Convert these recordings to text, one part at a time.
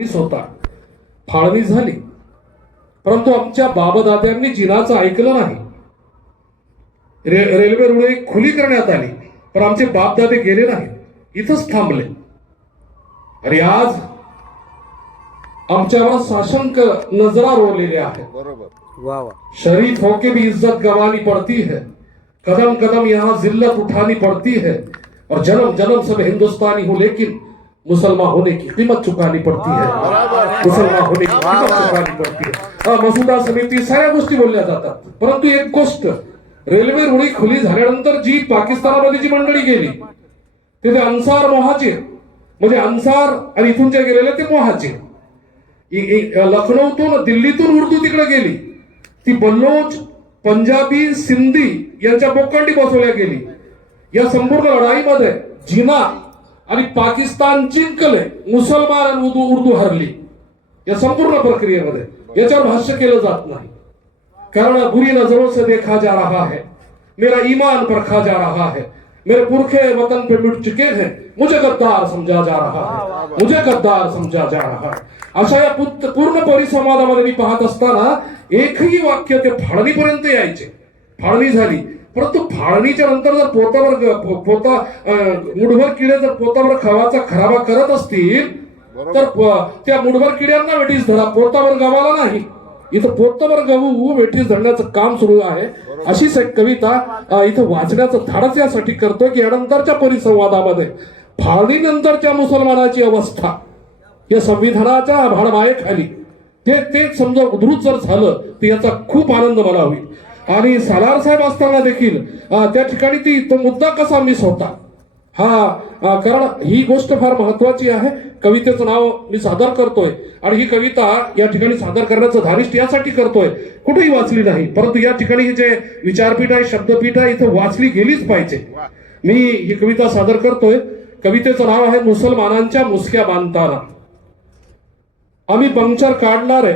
होता. फाळणी झाली. परंतु आमच्या बाबदाद्यांनी जिनाचं ऐकलं नाही. रे, रेल्वे रुळे खुली करण्यात आली. पण आमचे बापदादे गेले नाही इथंच थांबले. आणि आज आमच्यावर साशंक नजरा रोवलेल्या आहेत. बरोबर. वाह वाह शरीफ होके भी इज्जत गंवानी पड़ती है. कदम कदम यहाँ जिल्लत उठानी पड़ती है. और जन्म जन्म से मैं हिंदुस्तानी हूँ लेकिन मुसलमान होने की कीमत चुकानी पड़ती है। मुसलमान होने की कीमत चुकानी पड़ती है। मसुदा समिती साऱ्या गोष्टी बोलल्या जातात परंतु एक गोष्ट रेल्वे रुळी खुली झाल्यानंतर जी पाकिस्तानामध्ये जी मंडळी गेली तिथे अन्सार मोहाचे म्हणजे अन्सार आणि इथून जे गेलेले ते मोहाचे. लखनौतून दिल्लीतून उर्दू तिकडे गेली. ती बल्लोच पंजाबी सिंधी यांच्या बोकांडी बसवल्या गेली. या संपूर्ण लढाईमध्ये जिना आणि पाकिस्तान जिंकले मुसलमान आणि उर्दू उर्दू हरली. या संपूर्ण प्रक्रियेमध्ये याच्यावर भाष्य केलं जात नाही. कारण बुरी नजरों से देखा जा रहा है मेरा ईमान परखा जा रहा है मेरे पुरखे वतन पे मिट चुके हैं. मुझे गद्दार समझा जा रहा है. मुझे गद्दार समझा जा रहा है. अशा या पूर्ण परिसंवादामध्ये मी पाहत असताना एकही वाक्य ते फाळणीपर्यंत यायचे. फाळणी झाली. परंतु फाळणीच्या नंतर जर पोतावर पोता मुठभर किडे जर पोतावर खवाचा खराबा करत असतील तर त्या मुठभर किड्यांना वेठीस धरा. पोतावर गवाला नाही. इथं पोतावर गहू वेठीस धरण्याचं काम सुरू आहे. अशीच एक कविता इथं वाचण्याचं धाडस यासाठी करतो की यानंतरच्या परिसंवादामध्ये. फाळणीनंतरच्या मुसलमानाची अवस्था. या संविधानाच्या भाडमायेखाली. ते ते समजा उद्धृत जर झालं तर याचा खूप आनंद मला होईल. आणि सालार साहेब असताना देखील त्या ठिकाणी ती तो मुद्दा कसा मिस होता? हा कारण ही गोष्ट फार महत्वाची आहे. कवितेचं नाव मी सादर करतोय. आणि ही कविता या ठिकाणी सादर करण्याचं धारिष्ट यासाठी करतोय. कुठेही वाचली नाही. परंतु या ठिकाणी ही जे विचारपीठ आहे शब्दपीठ आहे इथे वाचली गेलीच पाहिजे. मी ही कविता सादर करतोय. कवितेचं नाव आहे मुसलमानांच्या मुसक्या बांधताना. आम्ही पंक्चर काढणारे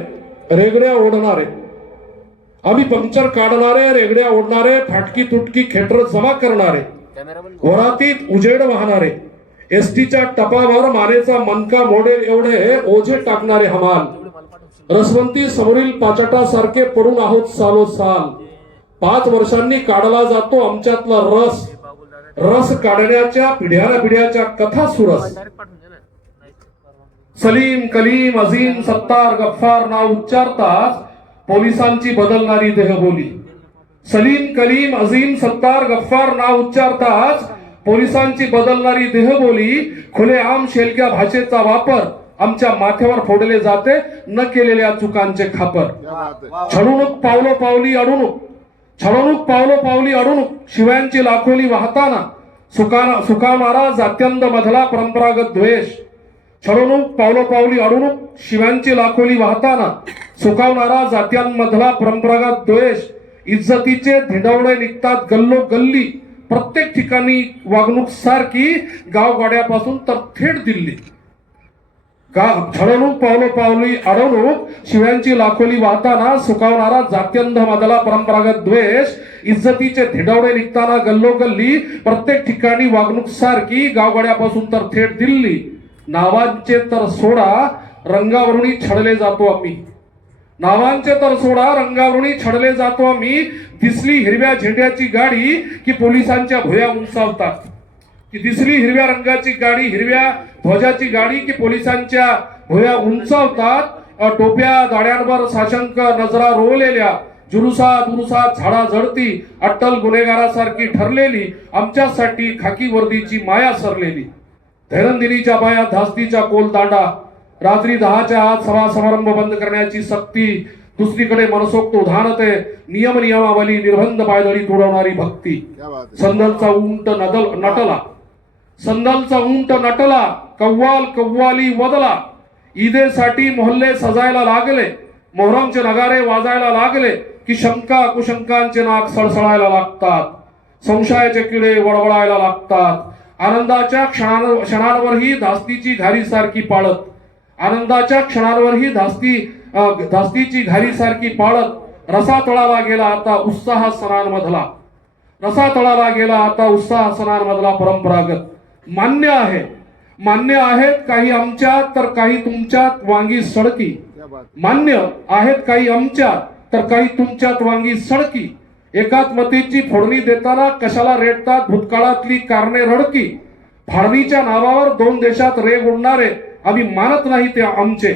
रेगड्या ओढणारे. आम्ही पंक्चर काढणारे रेगड्या ओढणारे फाटकी तुटकी खेटर जमा करणारे वरातीत उजेड वाहणारे एसटीच्या टपावर मानेचा मनका मोडेल एवढे ओझे टाकणारे हमाल. रसवंती समोरील पाचटासारखे पडून आहोत सालो साल पाच वर्षांनी काढला जातो आमच्यातला रस. रस काढण्याच्या पिढ्याला पिढ्याच्या कथा सुरस. सलीम कलीम अझीम सत्तार गफ्फार नाव उच्चारताच पोलिसांची बदलणारी देहबोली. सलीम कलीम अझीम सत्तार गफ्फार नाव उच्चारताच पोलिसांची बदलणारी देहबोली. खुलेआम शेलक्या भाषेचा वापर आमच्या माथ्यावर फोडले जाते न केलेल्या चुकांचे खापर. क्या पावलो पावली अडवणूक छळवणूक पावलो पावली अडवणूक शिव्यांची लाखोली वाहताना सुकाना सुकावणारा जात्यंद मधला परंपरागत द्वेष. छळवणूक पावलोपावली अडवणूक शिव्यांची लाखोली वाहताना सुकावणारा जात्यांमधला परंपरागत द्वेष इज्जतीचे धिंडवडे निघतात गल्लो गल्ली. प्रत्येक ठिकाणी वागणूक सारखी गावगाड्यापासून तर थेट दिल्ली. का छळवणूक पावलो पावली अडवणूक शिव्यांची लाखोली वाहताना सुकावणारा जात्यंध मधला परंपरागत द्वेष इज्जतीचे धिडवडे निघताना गल्लोगल्ली प्रत्येक ठिकाणी वागणूक सारखी गावगाड्यापासून तर थेट दिल्ली. नावांचे तर सोडा रंगावरुणी छडले जातो आम्ही. नावांचे तर सोडा रंगावरुणी छडले जातो आम्ही. दिसली हिरव्या झेंड्याची गाडी की पोलिसांच्या भुया उंचावतात. की दिसली हिरव्या रंगाची गाडी हिरव्या ध्वजाची गाडी की पोलिसांच्या भुया उंचावतात. टोप्या दाड्यांवर साशंक नजरा रोवलेल्या जुरुसा दुरुसा झाडा झडती अट्टल गुन्हेगारासारखी ठरलेली आमच्यासाठी खाकी वर्दीची माया सरलेली. दैनंदिनीच्या बाया धास्तीच्या कोल दांडा रात्री दहाच्या आत सभा समारंभ बंद करण्याची सक्ती दुसरीकडे मनसोक्त उधानते नियम नियमावली निर्बंध पायदळी तोडवणारी भक्ती. संदलचा उंट नदल नटला. संदलचा उंट नटला कव्वाल कव्वाली वदला. ईदेसाठी मोहल्ले सजायला लागले मोहरमचे नगारे वाजायला लागले की शंका कुशंकांचे नाक सळसळायला लागतात. संशयाचे किडे वळवळायला लागतात. आनंदाच्या क्षणांवर क्षणांवरही धास्तीची घारी सारखी पाळत आनंदाच्या क्षणांवरही धास्ती धास्तीची घारी सारखी पाळत रसा तळाला गेला आता उत्साह सणांमधला. रसा तळाला गेला आता उत्साह सणांमधला परंपरागत. मान्य आहे. मान्य आहेत काही आमच्या तर काही तुमच्यात वांगी सडकी. मान्य आहेत काही आमच्या तर काही तुमच्यात वांगी सडकी. एकात्मतेची फोडणी देताना कशाला रेटतात भूतकाळातली कारणे रडकी. फाळणीच्या नावावर दोन देशात रेग उडणारे आम्ही मानत नाही ते आमचे.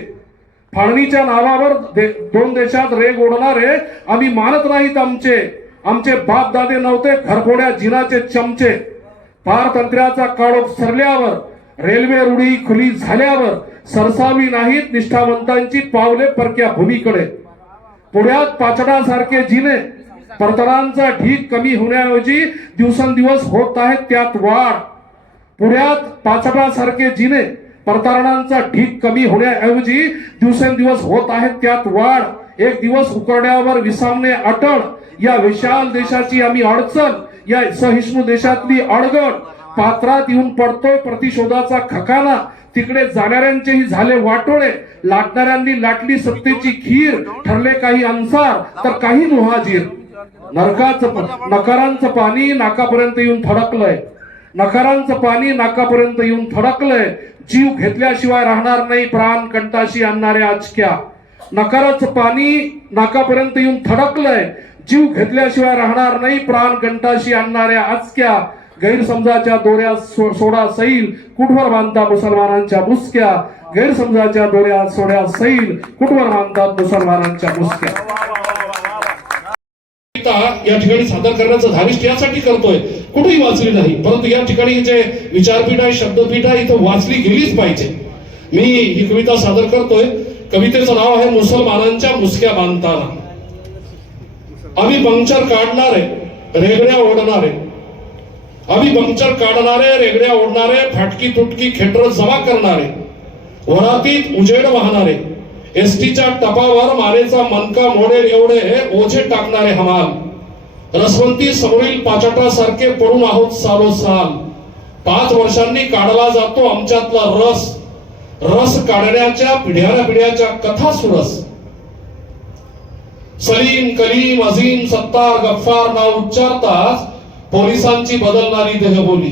फाळणीच्या नावावर दे- दोन देशात रेग ओढणारे आम्ही मानत नाहीत आमचे. आमचे बाप दादे नव्हते घरफोड्या जिनाचे चमचे. पारतंत्र्याचा काळोख सरल्यावर रेल्वे रुढी खुली झाल्यावर सरसावी नाहीत निष्ठावंतांची पावले परक्या भूमीकडे. पुण्यात पाचडासारखे जिने परतरांचा ढीक कमी होण्याऐवजी दिवसेंदिवस होत आहेत त्यात वाढ. पुण्यात पाचडासारखे जिने परतारणांचा ढीक कमी होण्याऐवजी दिवसेंदिवस होत आहेत त्यात वाढ. एक दिवस उकरड्यावर विसावणे अटळ. या विशाल देशाची आम्ही अडचण या सहिष्णू देशातली अडगण. पात्रात येऊन पडतोय प्रतिशोधाचा खकाना. तिकडे जाणाऱ्यांचेही झाले वाटोळे. लाटणाऱ्यांनी लाटली सत्तेची खीर. ठरले काही अन्सार तर काही मुहाजीर नरकाचं नकारांचं पाणी नाकापर्यंत येऊन थडकलंय. नकारांचं पाणी नाकापर्यंत येऊन थडकलंय. जीव घेतल्याशिवाय राहणार नाही प्राण कंटाशी आणणाऱ्या आजक्या. नकाराचं पाणी नाकापर्यंत येऊन थडकलंय. जीव घेतल्याशिवाय राहणार नाही प्राण कंटाशी आणणाऱ्या आजक्या. गैरसमजाच्या दोऱ्या सोडा सैल. कुठवर बांधता मुसलमानांच्या मुसक्या? गैरसमजाच्या दोऱ्या सोड्या सैल. कुठवर बांधतात मुसलमानांच्या मुसक्या? या ठिकाणी सादर करण्याचं धारिष्ट यासाठी करतोय. कुठेही वाचली नाही. परंतु या ठिकाणी जे विचारपीठ आहे शब्दपीठ आहे इथं वाचली गेलीच पाहिजे. मी ही कविता सादर करतोय. कवितेचं नाव आहे मुसलमानांच्या मुसक्या बांधताना. आम्ही पंक्चर काढणारे रेगड्या ओढणारे. आम्ही पंक्चर काढणारे रेगड्या ओढणारे फाटकी तुटकी खेटर जमा करणारे. वरातीत उजेड वाहणारे. एसटीच्या टपावर मारेचा मनका मोडेल एवढे हे ओझे टाकणारे हमाल. रसवंती समोरील पाचटासारखे पडून आहोत सालो साल पाच वर्षांनी काढला जातो आमच्यातला रस. रस काढण्याच्या पिढ्याला पिढ्याच्या कथा सुरस. सलीम कलीम अझीम सत्तार गफ्फार नाव उच्चारताच पोलिसांची बदलणारी देहबोली.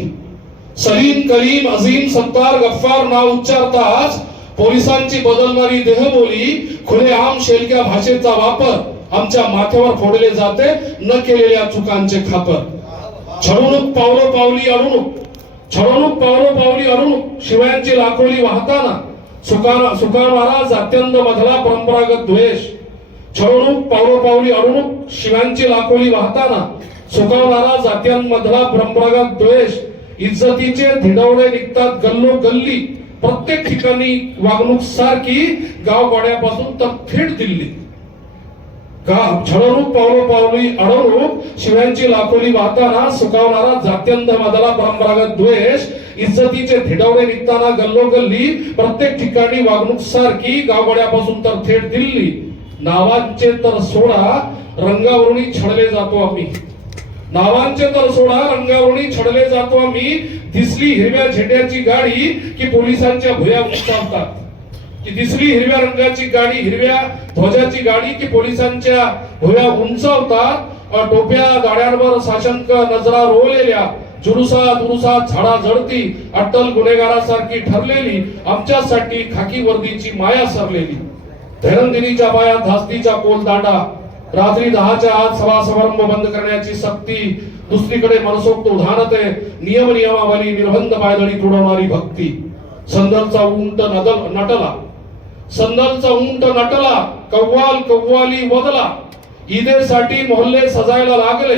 सलीम कलीम अझीम सत्तार गफ्फार नाव उच्चारताच पोलिसांची बदलणारी देहबोली खुलेआम शेलक्या भाषेचा वापर. आमच्या माथ्यावर फोडले जाते न केलेल्या चुकांचे खापर. छळवणूक पावलो पावली अडवणूक. छळवणूक पावलो पावली अडवणूक. शिवायांची लाखोली वाहताना. सुकार सुकारणारा जात्यंद मधला परंपरागत द्वेष. छळवणूक पावलो पावली अडवणूक. शिवांची लाखोली वाहताना. सुकावणारा जात्यांमधला परंपरागत द्वेष. इज्जतीचे धिडवडे निघतात गल्लो गल्ली. प्रत्येक ठिकाणी वागणूक सारखी गावगाड्यापासून तर थेट दिल्ली. का? छळवणूक पावलो पावली अडवणूक शिव्यांची लाखोली वाहताना सुकावणारा जात्यंत मधला परंपरागत द्वेष इज्जतीचे धिडवडे निघताना गल्लोगल्ली प्रत्येक ठिकाणी वागणूक सारखी गावगड्यापासून तर थेट दिल्ली. नावांचे तर सोडा रंगावरूनही छडले जातो आम्ही. नावांचे तर सोडा रंगावरूनही छडले जातो आम्ही. दिसली हिरव्या झेंड्याची गाडी की पोलिसांच्या भुया उंचावतात. की दिसली हिरव्या रंगाची गाडी हिरव्या ध्वजाची गाडी की पोलिसांच्या भुव्या उंचावतात टोप्या गाड्यांवर साशंक नजरा रोवलेल्या जुरुसा दुरुसा झाडा झडती अट्टल गुन्हेगारासारखी ठरलेली आमच्यासाठी खाकी वर्दीची माया सरलेली. धैरंदिनीच्या बाया धास्तीचा कोल दांडा रात्री दहाच्या आत सभा समारंभ बंद करण्याची सक्ती दुसरीकडे मनसोक्त उधानते नियम नियमावली निर्बंध पायदळी तुडवणारी भक्ती. संदलचा उंट नदल नटला. संदलचा उंट नटला कव्वाल कव्वाली वदला. ईदेसाठी मोहल्ले सजायला लागले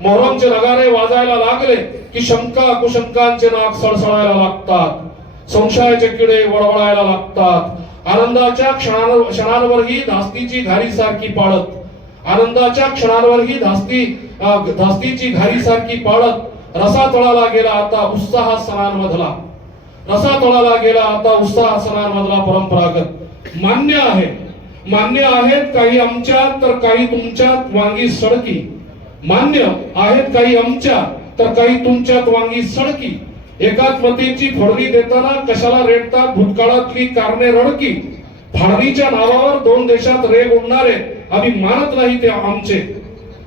मोहरमचे नगारे वाजायला लागले की शंका कुशंकांचे नाक सळसळायला लागतात. संशयाचे किडे वळवळायला लागतात. आनंदाच्या क्षणांवर क्षणांवरही धास्तीची घारी सारखी पाळत. आनंदाच्या क्षणांवरही धास्ती धास्तीची घारी सारखी पाळत रसा तळाला गेला आता उत्साह सणांमधला रसा तळाला गेला. आता उत्साह सणांमधला परंपरागत. मान्य आहे. मान्य आहेत काही आमच्यात तर काही तुमच्यात वांगी सडकी. मान्य आहेत काही आमच्या तर काही तुमच्यात वांगी सडकी. एकात्मतेची फोडणी देताना कशाला रेटतात भूतकाळातली कारणे रडकी. फाळणीच्या नावावर दोन देशात रेग उडणारे. आम्ही मानत नाही ते आमचे.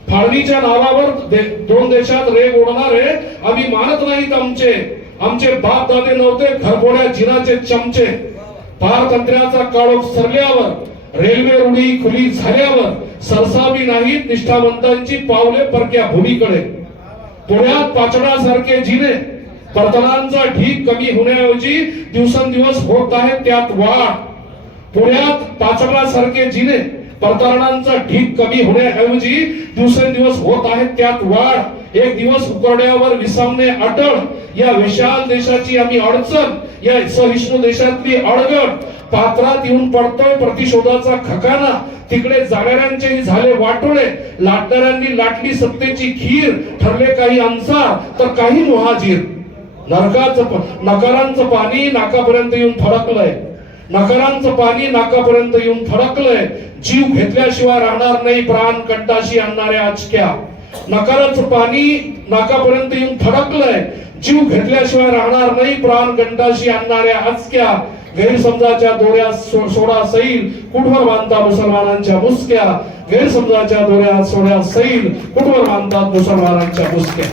फाळणीच्या नावावर दे- दोन देशात रेग उडणारे. आम्ही मानत नाहीत आमचे. आमचे बाप दादे नव्हते घरफोड्या जिनाचे चमचे. पारतंत्र्याचा काळोख सरल्यावर रेल्वे रुळी खुली झाल्यावर सरसावी नाहीत निष्ठावंतांची पावले परक्या भूमीकडे. पुण्यात पाचडासारखे जिने परतनांचा ढीक कमी होण्याऐवजी दिवसेंदिवस होत आहे त्यात वाढ. पुण्यात पाचडासारखे जिने परतरणांचा ढीक कमी होण्याऐवजी दिवसेंदिवस होत आहे त्यात वाढ. एक दिवस उकरड्यावर विसावणे अटळ या विशाल देशाची आम्ही अडचण या सहिष्णू देशातली अडगड पात्रात येऊन पडतोय प्रतिशोधाचा खकाना. तिकडे जाणाऱ्यांचेही झाले वाटोळे लाटणाऱ्यांनी लाटली सत्तेची खीर ठरले काही अंसार तर काही मुहाजीर. नरकाचं नकारांचं पाणी नाकापर्यंत येऊन फडकलंय. नकारांचं पाणी नाकापर्यंत येऊन फडकलंय. जीव घेतल्याशिवाय राहणार नाही प्राण कंटाशी आणणाऱ्या आचक्या नकाराचं पाणी नाकापर्यंत येऊन फडकलंय. जीव घेतल्याशिवाय राहणार नाही प्राण कंटाशी आणणाऱ्या आचक्या गैरसमजाच्या दोऱ्या सोडा सैल कुठवर बांधता मुसलमानांच्या मुसक्या? गैरसमजाच्या दोऱ्या सोड्या सैल कुठवर बांधतात मुसलमानांच्या मुसक्या?